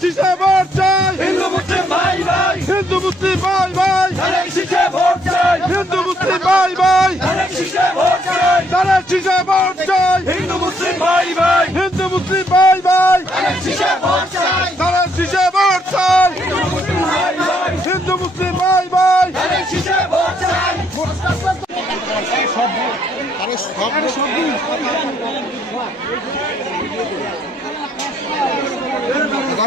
শীষে ভোট চাই। হিন্দু মুসলিম ভাই ভাই। হিন্দু মুসলিম ভাই ভাই। ভোট চাই। হিন্দু মুসলিম ভাই ভাই। ভোট চাই। ধানের শীষে ভোট চাই। হিন্দু মুসলিম ভাই ভাই। হিন্দু মুসলিম ভাই ভাই। ভোট চাই। ধানের শীষে ভোট চাই। হিন্দু মুসলিম ভাই ভাই। হিন্দু মুসলিম ভাই ভাই।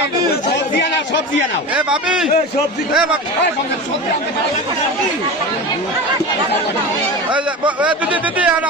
চাই সবজি আনাও সবজি আনাও এ ভাবি সবজি এ ভাবি এই যে, এ দিদি দিদি আর